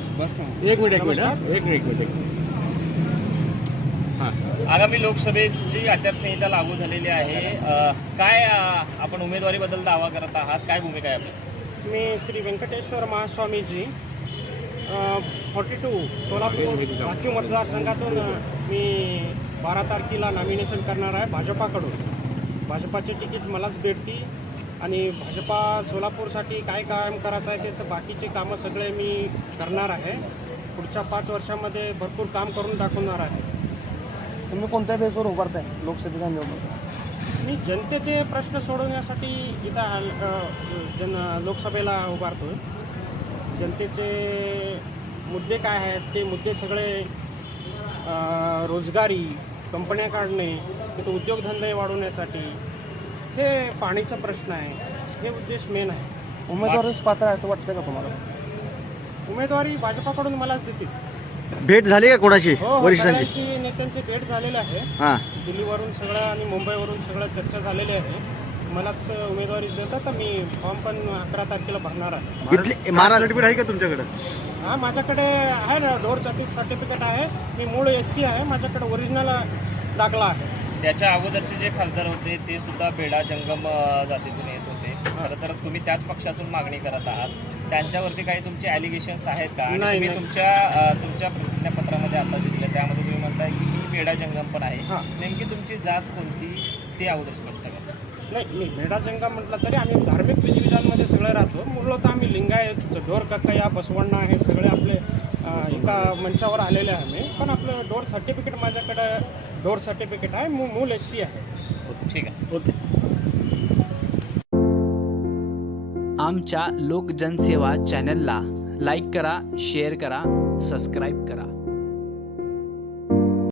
एक मिनिट एक मिनिट हा. एक मिनिट एक मिनिट. हां. आगामी लोकसभेची आचारसंहिता लागू झालेली आहे. काय आपण उमेदवारीबद्दल दावा करत आहात? काय भूमिका आहे आपली? मी श्री व्यंकटेश्वर महास्वामीजी फॉर्टी टू सोलापूर राखीव मतदारसंघातून मी बारा तारखेला नॉमिनेशन करणार आहे भाजपाकडून. भाजपाची तिकीट मलाच भेटती आणि भाजपा सोलापूरसाठी काय काम करायचं आहे ते बाकीचे कामं सगळे मी करणार आहे. पुढच्या पाच वर्षामध्ये भरपूर काम करून दाखवणार आहे. तुम्ही कोणत्या बेसवर उभारताय लोकसभेच्या निवडणूक मी जनतेचे प्रश्न सोडवण्यासाठी इथं जन लोकसभेला उभारतोय. जनतेचे मुद्दे काय आहेत ते मुद्दे सगळे रोजगारी कंपन्या काढणे तिथं उद्योगधंदे वाढवण्यासाठी हे पाणीचा प्रश्न आहे. हे उद्देश मेन आहे. उमेदवारीच पात्र आहे असं वाटतं का तुम्हाला? उमेदवारी भाजपाकडून मलाच देतील. भेट झाली का कोणाची? हो हो, वरिष्ठांची? नेत्यांची भेट झालेली आहे. हां. दिल्लीवरून सगळं आणि मुंबईवरून सगळं चर्चा झालेली आहे. मलाच उमेदवारी देतात तर मी फॉर्म पण अकरा तारखेला भरणार आहे. इथले सर्टिफिकेट आहे का तुमच्याकडे? हा माझ्याकडे आहे ना डोर जाती सर्टिफिकेट आहे. मी मूळ एस सी आहे. माझ्याकडे ओरिजिनल दाखला आहे. त्याच्या अगोदरचे जे खासदार होते ते सुद्धा बेडा जंगम जातीतून येत होते. खरं तर तुम्ही त्याच पक्षातून मागणी करत आहात. त्यांच्यावरती काही तुमचे ॲलिगेशन्स आहेत का? आणि तुम्ही. तुमच्या तुमच्या प्रतिज्ञापत्रामध्ये आता दिलं त्यामध्ये तुम्ही म्हणताय की मी बेडा जंगम पण आहे. हां. नेमकी तुमची जात कोणती ते अगोदर स्पष्ट करा. नाही मी भेडा जंगा म्हटलं तरी आम्ही धार्मिक विधिविधानमध्ये सगळे राहतो. मूलत आम्ही लिंगायत ढोर कक्कया बसवण्णा हे सगळे आपले एका मंचावर आलेले आहे आम्ही. पण आपलं डोर सर्टिफिकेट माझ्याकडे डोर सर्टिफिकेट आहे मू- मूळ एस सी आहे. ठीक आहे. ओके. आमच्या लोकजनसेवा चॅनलला लाईक करा शेअर करा सबस्क्राईब करा.